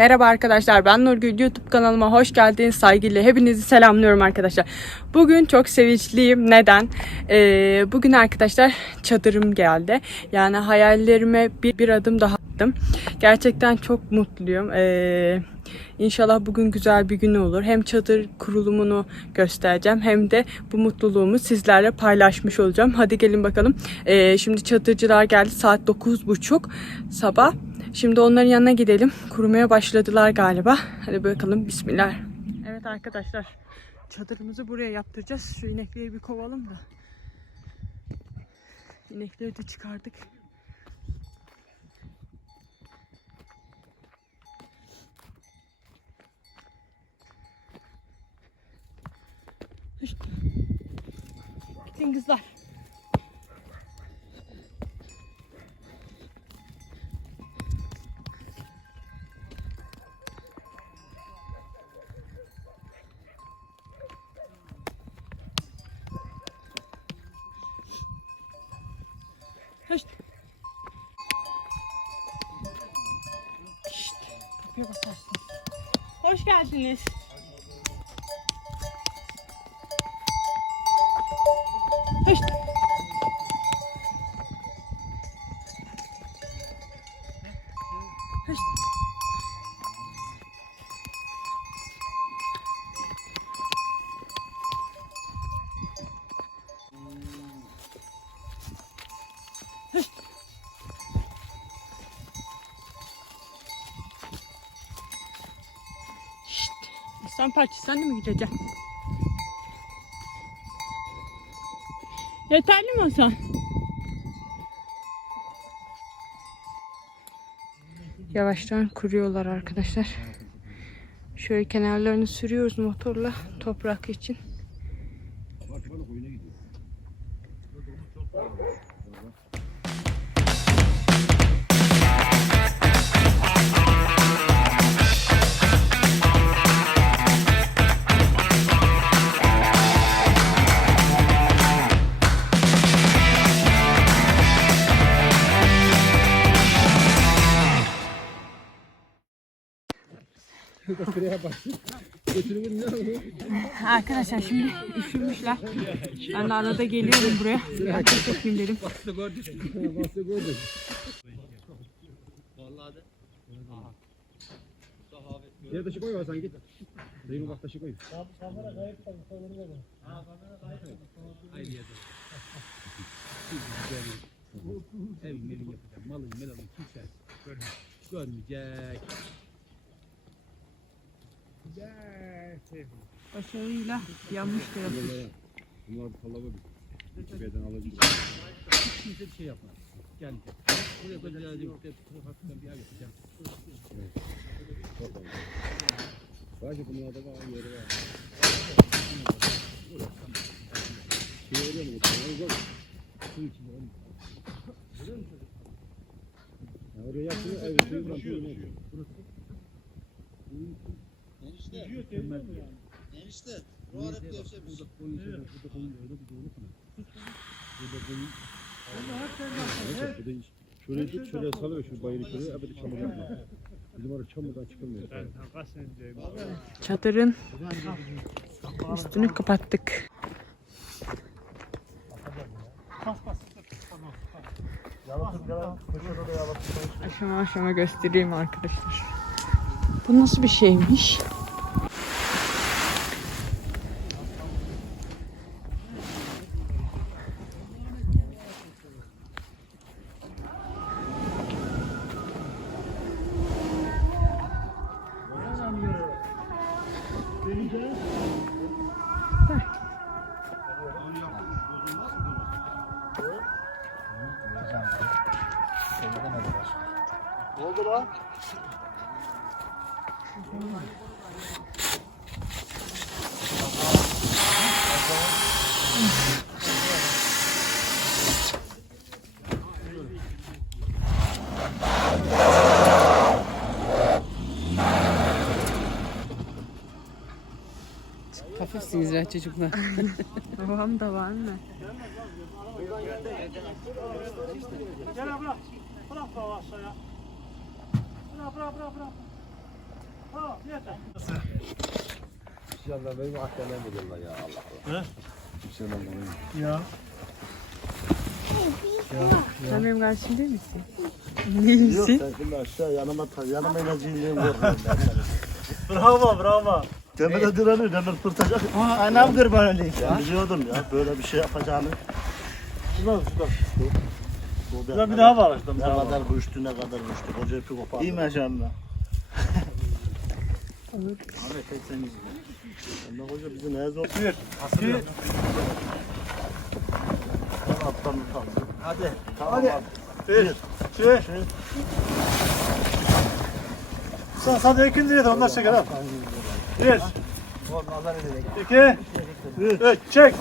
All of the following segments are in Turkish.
merhaba arkadaşlar. Ben Nurgül. YouTube kanalıma hoş geldiniz. Saygıyla hepinizi selamlıyorum arkadaşlar. Bugün çok sevinçliyim. Neden? Ee, bugün arkadaşlar çadırım geldi. Yani hayallerime bir, bir adım daha attım. Gerçekten çok mutluyum. Ee, İnşallah bugün güzel bir gün olur. Hem çadır kurulumunu göstereceğim hem de bu mutluluğumu sizlerle paylaşmış olacağım. Hadi gelin bakalım. Ee, şimdi çadırcılar geldi. Saat 9.30 sabah. Şimdi onların yanına gidelim. Kurumaya başladılar galiba. Hadi bakalım. Bismillah. Evet arkadaşlar. Çadırımızı buraya yaptıracağız. Şu inekleri bir kovalım da. İnekleri de çıkardık. Gidin kızlar. Hoş geldiniz. Hoş. Sen de mi gideceksin? Yeterli mi Hasan? Yavaştan kuruyorlar arkadaşlar. Şöyle kenarlarını sürüyoruz motorla toprak için. Arkadaşlar şimdi üşümüşler. Ben de arada geliyorum buraya. Çok yapayım dedim. Diğer taşı koy sen git. Dayımı bak taşı koy. Evin evin yapacağım. Malın melalın kimse görmeyecek. Başarıyla yanmış tarafı. Bunlar talaba bir. Hiçbir yerden alabilir. Hiç kimse bir şey yapmaz. Gel. Buraya koyacağız. Bir hafiften bir yer yapacağım. Sadece bunlarda var, yeri var. Şey oluyor mu? Tamam, zor. Su içinde olmuyor. Ya oraya yapıyor, evet, yine yapıyor. Enişte, iş. Şöyle şöyle salıyor şu bayırı şuraya, ebedi çamur yapma. Bizim orada çamurdan çıkılmıyor. Çadırın üstünü kapattık. Aşama aşama göstereyim arkadaşlar. Bu nasıl bir şeymiş? Hafifsiniz ya çocuklar. Babam da var mı? Gel bırak. Bırak baba aşağıya. Bırak bırak bırak bırak. İnşallah benim aklemem bulurlar ya Allah Allah. İnşallah bunu. Ya. Sen benim kardeşim değil misin? Değil Yok misin? sen şimdi aşağı yanıma yanıma ineceğim vururum ben. Bravo bravo. Demire direnir demir pırtacak. Anam kurban olayım. Ben biliyordum ya böyle bir şey yapacağını. Şuradan şuradan. Bu Şuradan bir daha var işte. Ne kadar güçlü ne kadar güçlü. Koca ipi kopardı. İyi maşallah. Abi tek sen izle. Allah hoca bizi neye zor. Bir. İki. Alttan kaldı. Hadi. Tamam Hadi. abi. Bir. İki. Sen sadece ikinci yeter onlar çeker ha. Bir. İki. Üç. Çek.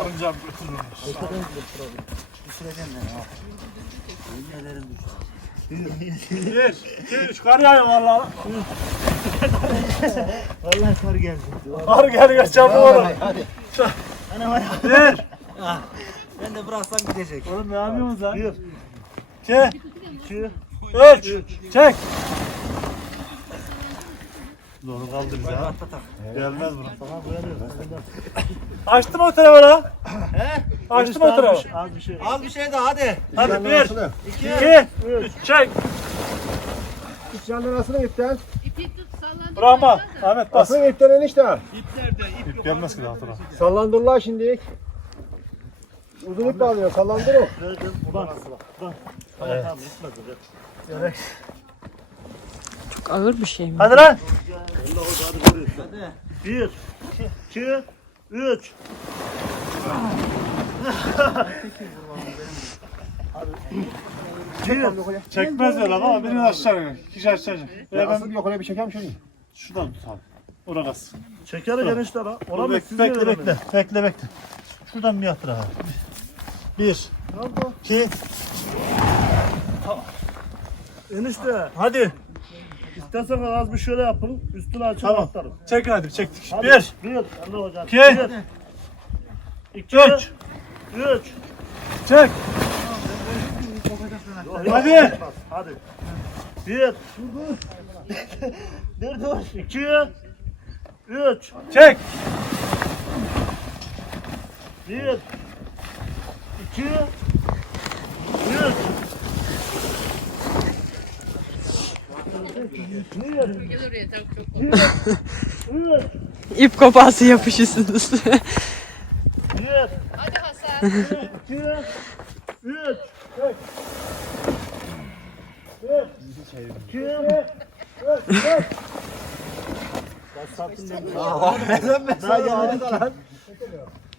Alacağım götürürüm. Bir. İki. Üç. Kar yağıyor valla. Vallahi kar geldi. Kar gel gel çabuk olun. Bir. Ben de bıraksam gidecek. Oğlum ne yapıyorsunuz lan? Bir. İki. İki. Üç. Çek. Doğru kaldı bize ha. Gelmez bu. Güveniyorum. Açtım o tarafa lan. He? Açtım o tarafa. Az bir şey. Az bir şey daha hadi. Hadi bir. İki. Üç. Çek. Canlı nasıl ipten? İpi tut sallandır. Bravo. Ahmet bas. Nasıl ipten enişte? İp gelmez ki daha sonra. Sallandırlar şimdi. Uzun ip bağlıyor. Sallandır o. Buradan. Tamam tamam gitmedi. Çok ağır bir şey mi? Hadi lan. Bir. iki, Üç. Çekmez öyle ama birini aşağı. Kişi aşağı. Veya ben yok öyle bir çekem şunu. şuradan tutalım. Oraya kas. Çeker enişte lan. Dur, Ona Bekle bekle bekle. Bekle bekle. Şuradan bir yatır abi. Bir. İki. Enişte. Hadi. İstersen az bir şöyle yapın. Üstüne açın Tamam. atarım. Çekin hadi çektik. Hadi. Bir. Bir. Allah hocam. İki. Bir. İki. Üç. Üç. Çek. Hadi. Hadi. Bir. Bir dur. İki. Üç. Çek. Bir. İki. Üç. Gel oraya tak çok Üç. İp kopası yapışırsınız. Hadi Hasan.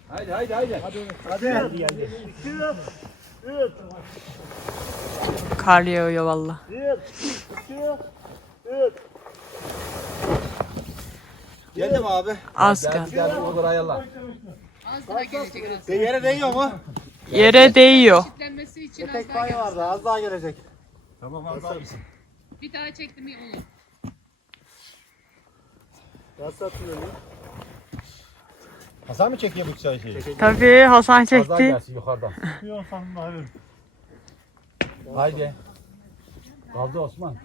Haydi haydi haydi. Hadi. İki. Üç. Kar yağıyor valla. Bir. İki. Üç. Geldi mi abi? Az kal. Geldi olur ayarla. Az daha gelecek az. Yere değiyor mu? Yere değiyor. Kitlenmesi için az Tek daha pay gelecek. vardı az daha gelecek. Tamam az daha mısın? Bir daha çektim iyi olur. Nasıl atıyor? Hasan mı çekiyor bu güzel şeyi? Tabii Hasan daha çekti. gelsin yukarıdan. Yok sandım hayır. Haydi. Kaldı Osman.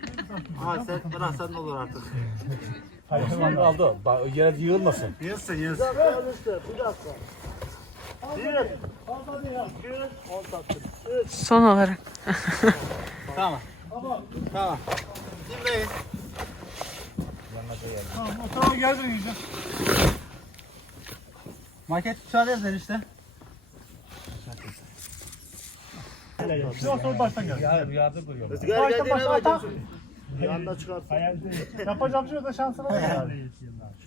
Ha sen biraz sen olur artık. Hayır Osman kaldı. Bak yere yığılmasın. Sattım. Üç. Son olarak. Tamam. Tamam. Dinleyin. Tamam tarafa geldin iyice. Maket müsaade eder işte. Yok sonra baştan gel. Ya Başla, geldiğine başla, bak. ata. Anda çıkarsın. Yapacağım şey da şansına bak yani.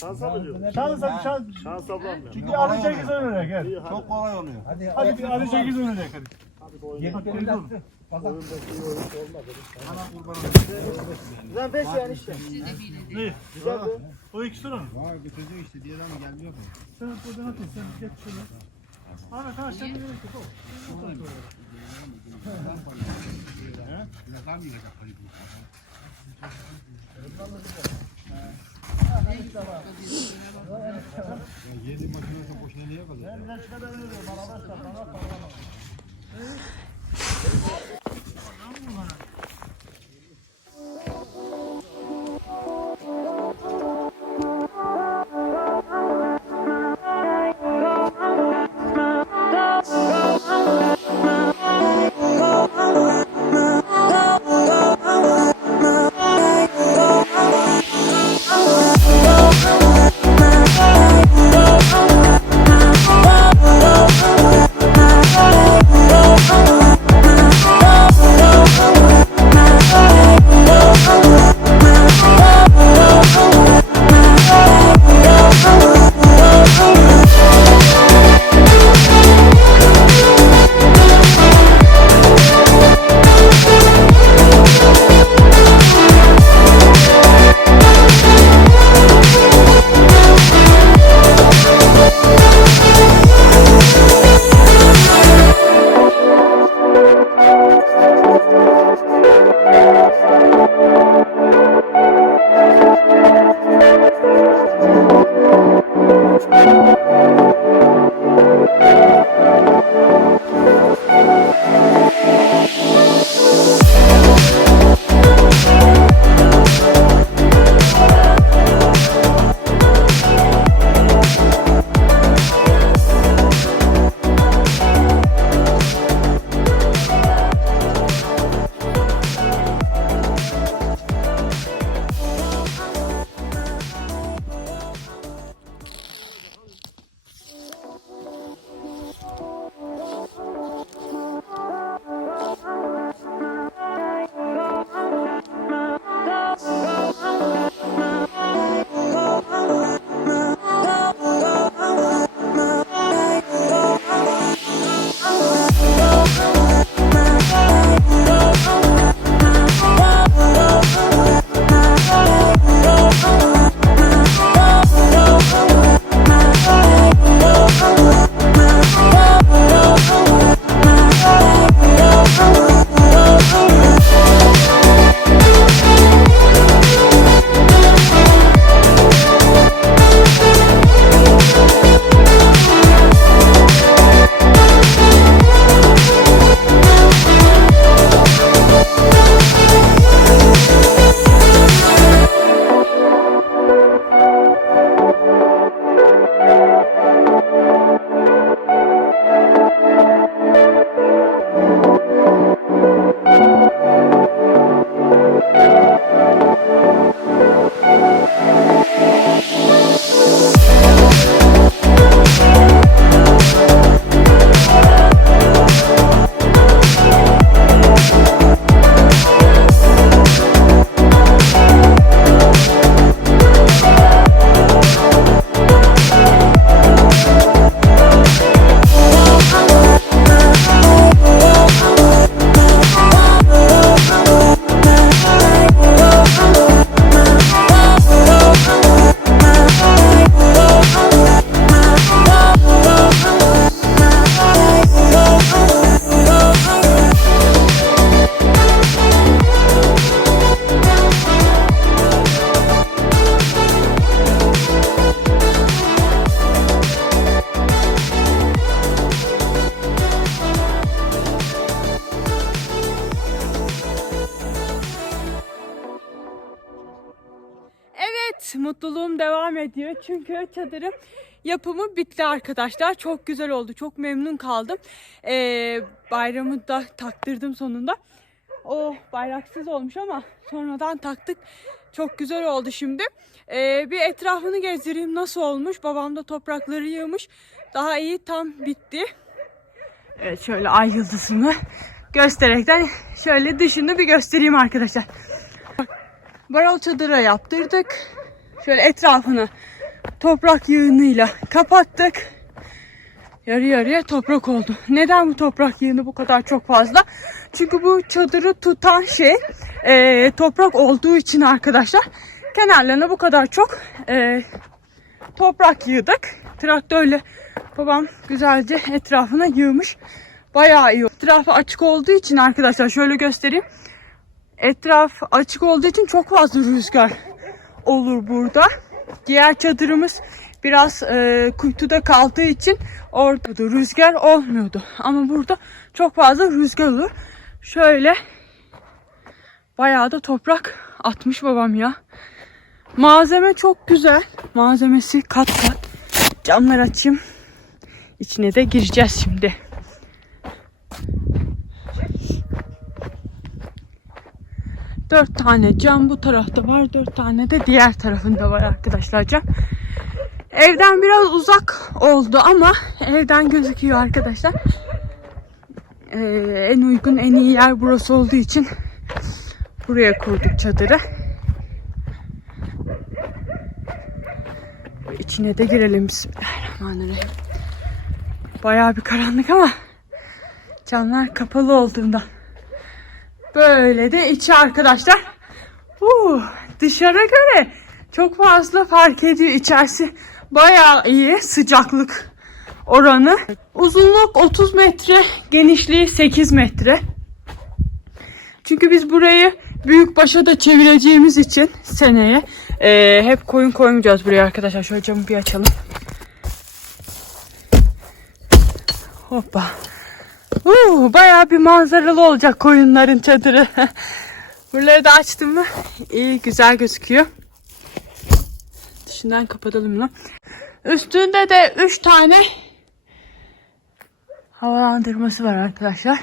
Şansa mı diyorsun? Şansa şans. Şans ablam ya. Çünkü Ali Cengiz önüne gel. Çok kolay oluyor. Hadi. Hadi bir Ali Cengiz önüne olmadı. Güzel beş yani işte. Ne? Güzel bu. O ikisi mi? Vay götürdü işte diğer ama gelmiyor mu? Sen buradan atın sen geç şunu. Ahmet ha sen de gerek yok. Ne kadar mı yiyecek parayı? Yedi makinesi boşuna niye kalıyor? Evet mutluluğum devam ediyor. Çünkü çadırım yapımı bitti arkadaşlar. Çok güzel oldu. Çok memnun kaldım. Ee, bayramı da taktırdım sonunda. O bayraksız olmuş ama sonradan taktık. Çok güzel oldu şimdi. Ee, bir etrafını gezdireyim nasıl olmuş. Babam da toprakları yığmış. Daha iyi tam bitti. Evet şöyle ay yıldızını gösterekten şöyle dışını bir göstereyim arkadaşlar. Baral çadıra yaptırdık. Şöyle etrafını toprak yığınıyla kapattık. Yarı yarıya toprak oldu. Neden bu toprak yığını bu kadar çok fazla? Çünkü bu çadırı tutan şey e, toprak olduğu için arkadaşlar kenarlarına bu kadar çok e, toprak yığdık. Traktörle babam güzelce etrafına yığmış. Bayağı iyi. Etrafı açık olduğu için arkadaşlar şöyle göstereyim. Etraf açık olduğu için çok fazla rüzgar olur burada. Diğer çadırımız biraz e, kuytuda kaldığı için orada da rüzgar olmuyordu. Ama burada çok fazla rüzgar olur. Şöyle bayağı da toprak atmış babam ya. Malzeme çok güzel. Malzemesi kat kat. Camlar açayım. İçine de gireceğiz şimdi. Dört tane cam bu tarafta var. Dört tane de diğer tarafında var arkadaşlar cam. Evden biraz uzak oldu ama evden gözüküyor arkadaşlar. Ee, en uygun en iyi yer burası olduğu için buraya kurduk çadırı. İçine de girelim. Bismillahirrahmanirrahim. Bayağı bir karanlık ama camlar kapalı olduğundan. Böyle de içi arkadaşlar. Uh, dışarı göre çok fazla fark ediyor içerisi. Bayağı iyi sıcaklık oranı. Uzunluk 30 metre, genişliği 8 metre. Çünkü biz burayı büyük başa da çevireceğimiz için seneye eee, hep koyun koymayacağız buraya arkadaşlar. Şöyle camı bir açalım. Hoppa. Uh, bayağı bir manzaralı olacak koyunların çadırı. Buraları da açtım mı? İyi güzel gözüküyor. Dışından kapatalım lan. Üstünde de 3 tane havalandırması var arkadaşlar.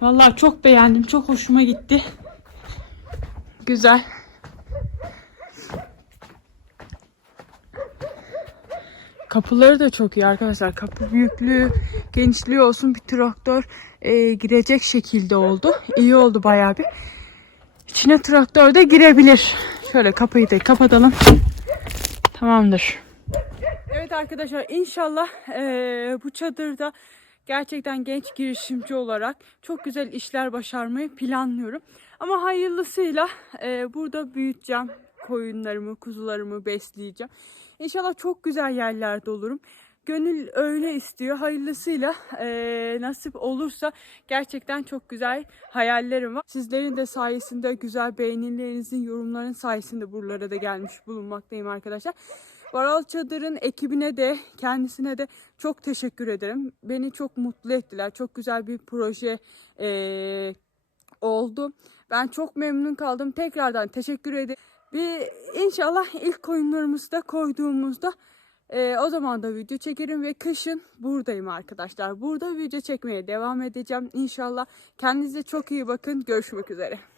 Vallahi çok beğendim. Çok hoşuma gitti. Güzel. Kapıları da çok iyi arkadaşlar. Kapı büyüklüğü, genişliği olsun bir traktör e, girecek şekilde oldu. İyi oldu bayağı bir. İçine traktör de girebilir. Şöyle kapıyı da kapatalım. Tamamdır. Evet arkadaşlar inşallah eee, bu çadırda gerçekten genç girişimci olarak çok güzel işler başarmayı planlıyorum. Ama hayırlısıyla eee, burada büyüteceğim koyunlarımı, kuzularımı besleyeceğim. İnşallah çok güzel yerlerde olurum. Gönül öyle istiyor. Hayırlısıyla eee, nasip olursa gerçekten çok güzel hayallerim var. Sizlerin de sayesinde güzel beğenilerinizin, yorumların sayesinde buralara da gelmiş bulunmaktayım arkadaşlar. Varal Çadır'ın ekibine de kendisine de çok teşekkür ederim. Beni çok mutlu ettiler. Çok güzel bir proje eee, oldu. Ben çok memnun kaldım. Tekrardan teşekkür ederim. Bir inşallah ilk koyunlarımızı da koyduğumuzda eee, o zaman da video çekerim ve kışın buradayım arkadaşlar. Burada video çekmeye devam edeceğim inşallah. Kendinize çok iyi bakın. Görüşmek üzere.